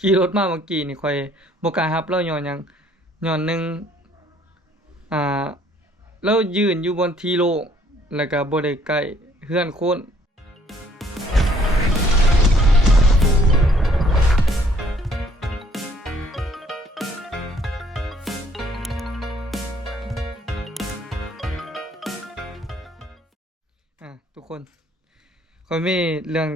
ขี่รถมาเมื่อกี้นี่ข่อยบ่กล้ารับแล้วย้อนหยังย้อนหนึ่งอ่าแล้วยืนอยู่บนที่โล่งแล้วก็บ่ได้ใกล้เฮือนคนทุกคนข่อยมีเรื่อง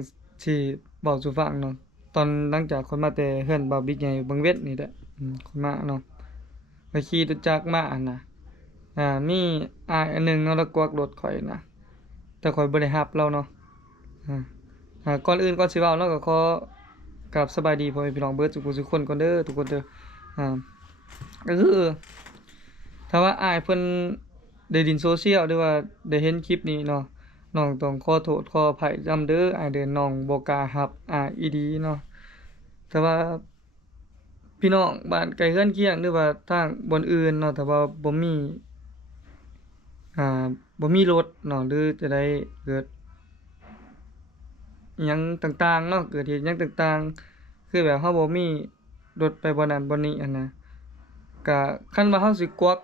ที่บอกสู่ฟังเนาะตอนหลังจากข่อยมาแต่เฮือนบ่าวบิ๊กใหญ่บางเวทนี่แหละข่อยมาเนาะข่อยขี่รถจักรมานะมีอ้ายอันหนึงเนาะแล้วกวักรถข่อยนะแต่ข่อยบ่ได้รับเราเนาะอ่าก่อนอื่นก่อนสิเว้าเนาะก็ขอกราบสบายดีพ่อแม่พี่น้องเบิดทุกผู้ทุกคนก่อนเด้อทุกคนเด้ออ่าก็คือถ้าว่าอ้ายเพิ่นได้ดินโซเชียลหรือว่าได้เห็นคลิปนี้เนาะน้องต้องขอโทษขออภัยนำเด้ออ้ายเด้อน้องบ่กล้ารับอีหลีเนาะแต่ว่าพี่น้องบ้านใกล้เรือนเคียงหรือว่าทางบ่อนอื่นเนาะถ้าว่าอ่าบ่มีรถเนาะหรือจะได้เกิดอิหยังต่างๆเนาะเกิดเหตุอิหยังต่างๆคือแบบเราบ่มีรถไปบ่นั้นบ่นี้นะก็คันว่าเราสิกวัก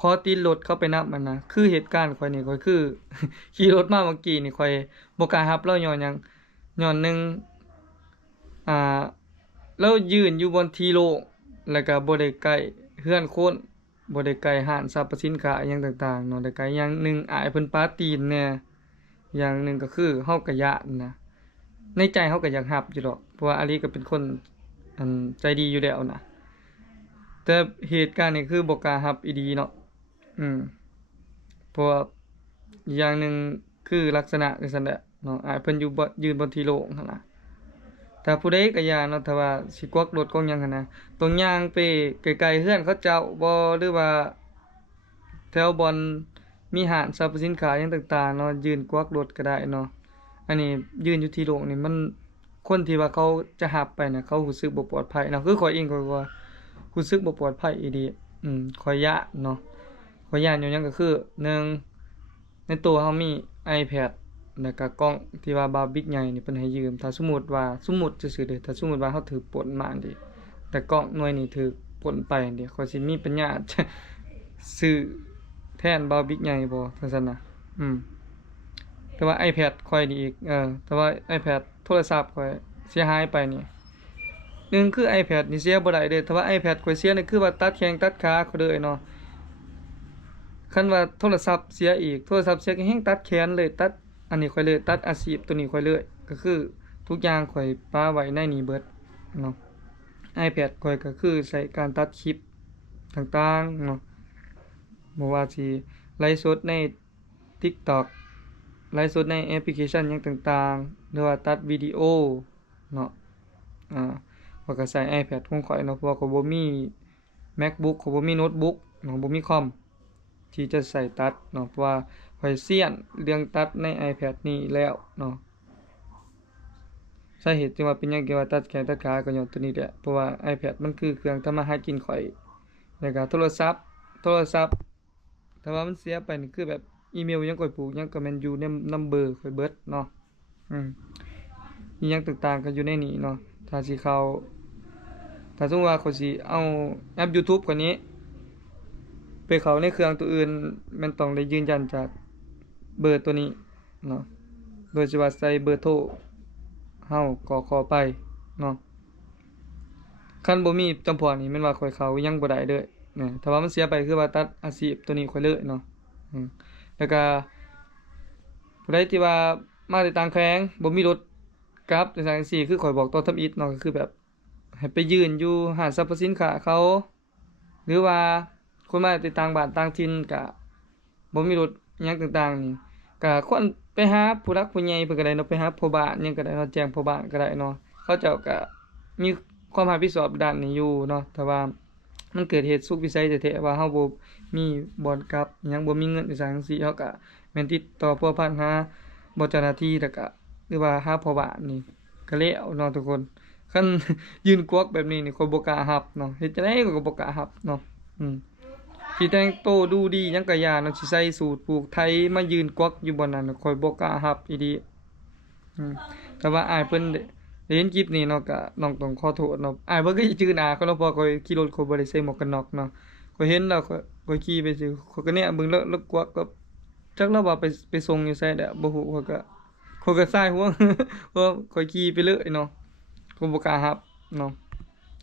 ขอติดรถเข้าไปนำนะคือเหตุการณ์ข้อยนี่ข้อยคือ ขี่รถมาเมื่อกี้นี่ข้อยบ่กล้ารับแล้วย้อนหยังย้อนหนึ่งอ่าแล้วยืนอยู่บนที่โล่งแล้วก็บ่ได้ใกล้เฮือนคนบ่ได้ใกล้ห้างสรรพสินค้าอิหยังต่างๆเนาะแต่ก็อย่างหนึ่งอายเพิ่นปาตีนแน่อย่างหนึ่งก็คือเฮาก็ย้านนะในใจเฮาก็อยากรับอยู่ดอกเพราะว่าอาลีก็เป็นคนใจดีอยู่แล้วนะแต่เหตุการณ์นี้คือบ่กล้ารับอีหลีเนาะอืมเพราะว่าอีกอย่างหนึ่งคือลักษณะจังซั่นแหละเนาะอายเพิ่นอยู่บ่ยืนบนที่โล่งหั่นน่ะ ถ้าผู้ใดก็อย่าเนาะถ้าว่าสิกวักรถกวกหยังหั้นนะต้องย่างไปไกลๆเฮือนเขาเจ้าบ่หรือว่าแถวบ่อนมีห้างสรรพสินค้าหยังต่างๆเนาะยืนกวักรถก็ได้เนาะอันนี้ยืนอยู่ที่โล่งนี่มันคนที่ว่าเขาจะหับไปน่ะเขารู้สึกบ่ปลอดภัยเนาะคือข้อยเองข้อยว่ารู้สึกบ่ปลอดภัยอีหลีข้อยย้านเนาะข้อยย้านอยู่หยังก็คือหนึ่งในตัวเรามี iPad แล้วก็กล้องที่ว่าบาบิ๊กใหญ่นี่เพิ่นให้ยืมถ้าสมมุติว่าซื่อๆเด้อถ้าสมมุติว่าเราถูกปล้นมาจั่งซี้แต่กล้องหน่วยนี้ถูกปล้นไปจั่งซี้ข้อยสิมีปัญญาซื้อแทนบาบิ๊กใหญ่บ่จั่งซั้นน่ะอืมแต่ว่า iPad ข้อยนี่อีกแต่ว่า iPad โทรศัพท์ข้อยเสียหายไปนี่หนึ่งคือ iPad นี่เสียบ่ได้เด้อถ้าว่า iPad ข้อยเสียนี่คือว่าตัดแข้งตัดขาข้อยเลยเนาะคันว่าโทรศัพท์เสียอีกโทรศัพท์เสียก็แฮงตัดแขนเลยตัด อันนี้ข้อยเลยตัดอาชีพตัวนี้ข้อยเลยก็คือทุกอย่างข้อยปาไว้ในนี้เบิดเนาะ iPad ข้อยก็คือใช้การตัดคลิปต่างๆเนาะบ่ว่าสิไลฟ์สดใน TikTok ไลฟ์สดในแอปพลิเคชันหยังต่างๆหรือว่าตัดวิดีโอเนาะอ่าข้อยก็ใช้ iPad ของข้อยเนาะเพราะว่าข้อยบ่มี MacBook ข้อยบ่มีโน้ตบุ๊กเนาะบ่มีคอมที่จะใส่ตัดเนาะเพราะว่าข้อยเซียนเรื่องตัดใน iPad นี้แล้วเนาะสาเหตุที่ว่าเป็นหยังที่ว่าตัดแขนตัดขาก็ย้อนตัวนี้แหละเพราะว่า iPad มันคือเครื่องทำมาหากินข้อยแล้วก็โทรศัพท์ถ้าว่ามันเสียไปนี่คือแบบอีเมลยังข้อยผูกยังก็แม่นอยู่ในนำเบอร์ข้อยเบิดเนาะอืมอิหยังต่างๆก็อยู่ในนี้เนาะถ้าสิเข้าถ้าสมมุติว่าข้อยสิเอาแอป YouTube กว่านี้ไปเข้าในเครื่องตัวอื่นมันต้องได้ยืนยันจากเบอร์ตัวนี้เนาะโดยสิว่าใส่เบอร์โทรเฮาก็ขอไปเนาะคันบ่มีจำพวกนี้แม่นว่าข้อยเข้ายังบ่ได้เด้อถ้าว่ามันเสียไปคือว่าตัดอาชีพตัวนี้ข้อยเลยเนาะอืมแล้วก็ผู้ใดที่ว่ามาแต่ต่างแขวงบ่มีรถกลับจังซั่นจังซี้คือข้อยบอกต่อทำอิฐเนาะก็คือแบบให้ไปยืนอยู่ห้างสรรพสินค้าเขาหรือว่าคนมาแต่ต่างบ้านต่างถิ่นก็บ่มีรถอิหยังต่างๆนี่ก็ควรไปหาผู้หลักผู้ใหญ่เพิ่นก็ได้เนาะไปหาพ่อบ้านหยังก็ได้เนาะแจ้งพ่อบ้านก็ได้เนาะเขาเจ้าก็มีความรับผิดชอบด้านนี้อยู่เนาะแต่ว่ามันเกิดเหตุสุดวิสัยแท้ๆว่าเราบ่มีบ่อนกลับอิหยังบ่มีเงินจังซั่นจังซี้เราก็แม่นติดต่อพัวพันหาบ่เจ้าหน้าที่แล้วก็หรือว่าหาพ่อบ้านนี่ก็แล้วเนาะทุกคนคันยืนกวักแบบนี้นี่ข้อยบ่กล้ารับเนาะเฮ็ดจังได๋ข้อยก็บ่กล้ารับเนาะอืม สิแต่งโตวดูดีหยังก็ย้านเนาะสิใส่สูทผูกไทมายืนกวักอยู่บ่นั้นน่ะข้อยบ่กล้ารับอีหลีอืมแต่ว่าอ้ายเพิ่น ได้เห็นคลิปนี้เนาะก็น้องต้องขอโทษเนาะอ้ายบ่เคยชื่อหน้าเขาเนาะเพราะข้อยขี่รถข้อยบ่ได้ใส่หมวกกันน็อกเนาะข้อยเห็นแล้วข้อยขี่ไปซื่อข้อยก็แนะเบิ่งแล้วกวักก็จักแล้วว่าไปส่งอยู่ไสแหละบ่ฮู้ข้อยก็สายหัวเพราะข้อยขี่ไปเลยเนาะข้อยบ่กล้ารับเนาะ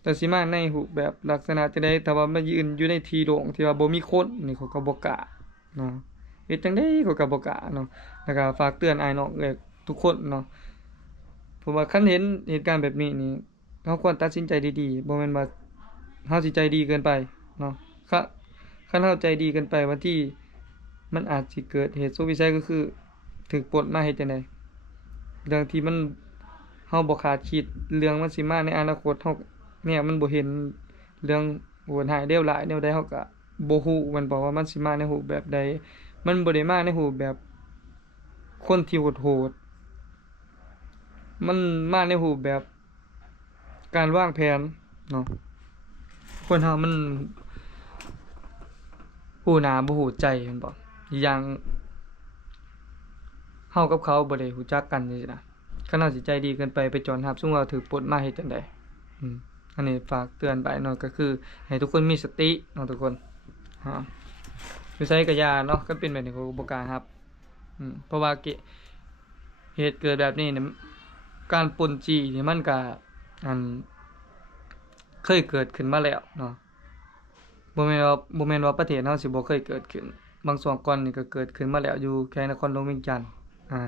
แต่สิมาในรูปแบบลักษณะจั่งใดถ้าว่ามายืนอยู่ในที่โล่งที่ว่าบ่มีคนนี่ข้อยก็บ่กล้าเนาะเฮ็ดจั่งใดข้อยก็บ่กล้าเนาะแล้วก็ฝากเตือนอ้ายน้องเอ้ยทุกคนเนาะ ผมว่าคันเห็นเหตุการณ์แบบนี้นี่เราควรตัดสินใจดีๆบ่แม่นว่าเราสิใจดีเกินไปเนาะคะคันเราใจดีเกินไปบางทีมันอาจสิเกิดเหตุสุดวิสัยก็คือถูกปลดมาเฮ็ดจั่งใดเรื่องที่มันเราบ่คาดคิดเรื่องมันสิมาในอนาคตเราเนี่ยมันบ่เห็นเรื่องโหดร้ายเลวร้ายแนวใดเราก็บ่ฮู้แม่นบ่ว่ามันสิมาในรูปแบบใดมันบ่ได้มาในรูปแบบคนที่โหดๆ มันมาในรูปแบบการวางแผนเนาะคนเรามันฮู้หน้าบ่ฮู้ใจแม่นบ่อีกอย่างเรากับเขาบ่ได้รู้จักกันจังซี้นะคันเราสิใจดีเกินไปจอนรับสมมุติว่าถูกปลดมาเฮ็ดจั่งใดอืมอันนี้ฝากเตือนไปเนาะก็คือให้ทุกคนมีสติเนาะทุกคนอยู่ไสก็อย่าเนาะคันเป็นแบบนี้ก็บ่กล้ารับเพราะว่าเหตุเกิดแบบนี้เนี่ยการปล้นจี้นี่มันก็อัน เคยเกิดขึ้นมาแล้วเนาะบ่แม่นว่าประเทศเราสิบ่เคยเกิดขึ้นบางช่วงก่อนนี่ก็เกิดขึ้นมาแล้วอยู่แขวงนครหลวงเวียงจันทน์อ่า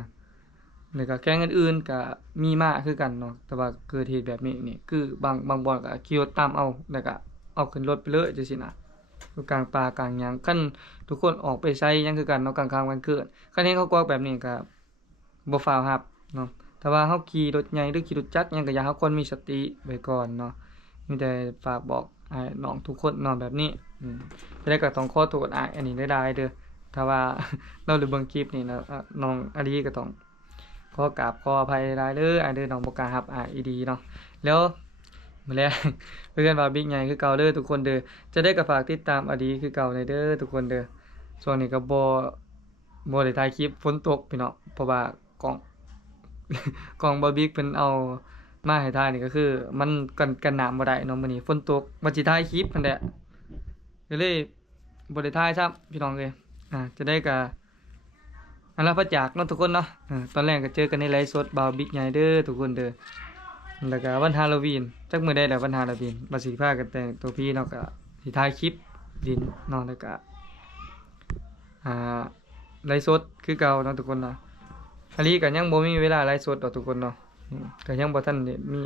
แล้วก็แขวงอื่นๆก็มีมาคือกันเนาะแต่ว่าเกิดเหตุแบบนี้นี่คือบางบ่อนก็ขี่รถตามเอาแล้วก็เอาขึ้นรถไปเลยจังซี่นะอยู่กลางป่ากลางหยังคันทุกคนออกไปไสหยังคือกันเนาะกลางค่ำกลางคืนคันเห็นเขากวักแบบนี้ก็บ่ฟ้าวรับเนาะแต่ว่าเฮาขี่รถใหญ่หรือขี่รถจักรหยังก็อยากให้เราควรมีสติไว้ก่อนเนาะ มีแต่ฝากบอกอ้ายน้องทุกคนเนาะแบบนี้จะได้ก็ต้องขอโทษอ้ายอันนี้ได้เด้อถ้าว่า เราได้เบิ่งคลิปนี้นะน้องอาลีก็ต้องขอกราบขออภัยหลายๆเด้ออ้ายเด้อน้องบ่กล้ารับอ้ายอีหลีเนาะแล้วมื้อแลง เพื่อนว่าบิ๊กใหญ่คือเก่าเด้อทุกคนเด้อจะได้ก็ฝากติดตามอาลีคือเก่าเลยเด้อทุกคนเด้อช่วงนี้ก็บ่ได้ถ่ายคลิปฝนตกพี่น้องเพราะว่ากล้อง กล้องบ่บิ๊กเพิ่นเอามาให้ถ่ายนี่ก็คือมันกันน้ำบ่ได้เนาะมื้อนี้ฝนตกว่าสิถ่ายคลิปนั่นแหละก็เลยบ่ได้ถ่ายซ้ำพี่น้องเอ้ยจะได้ก็อันละพระจากเนาะทุกคนเนาะตอนแรกก็เจอกันในไลฟ์สดบ่าวบิ๊กใหญ่เด้อทุกคนเด้อแล้วก็วันฮาโลวีนจักมื้อใดแล้ววันฮาโลวีนบ่สิพากันแต่งตัวพี่เนาะก็สิถ่ายคลิปดินเนาะแล้วก็อ่าไลฟ์สดคือเก่าเนาะทุกคนเนาะ อันนี้ก็ยังบ่มีเวลาไลฟ์สดดอกทุกคนเนาะก็ยังบ่ทันได้มี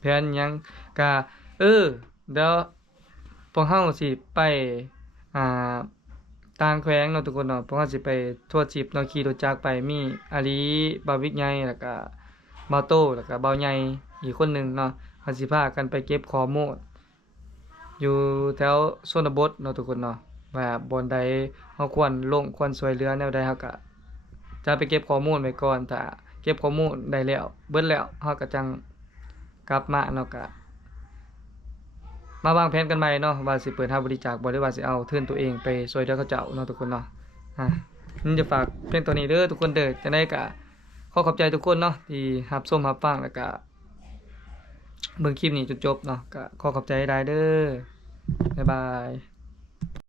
แผนหยังก็เดี๋ยวพวกเราสิไปอ่าต่างแขวงเนาะทุกคนเนาะพวกเราสิไปทั่วทริปเนาะขี่รถจักรไปมีอาลีบ่าววิกใหญ่แล้วก็บ่าวโตแล้วก็บ่าวใหญ่อีกคนหนึงเนาะเราสิพากันไปเก็บข้อมูลอยู่แถวชนบทเนาะทุกคนเนาะว่าบ่อนใดเฮาควรลงควรช่วยเหลือแนวใดเฮาก็ จะไปเก็บข้อมูลไว้ก่อนถ้าเก็บข้อมูลได้แล้วเบิดแล้วเราก็จังกลับมาเนาะก็มาวางแผนกันใหม่เนาะว่าสิเปิดรับบริจาคบ่หรือว่าสิเอาทุนตัวเองไปช่วยเหลือเขาเจ้าเนาะทุกคนเนาะนี่จะฝากเพลงตัวนี้เด้อทุกคนเด้อจังได๋ก็ขอขอบใจทุกคนเนาะที่รับชมรับฟังแล้วก็เบิ่งคลิปนี้จนจบเนาะก็ขอขอบใจหลายเด้อบ๊ายบาย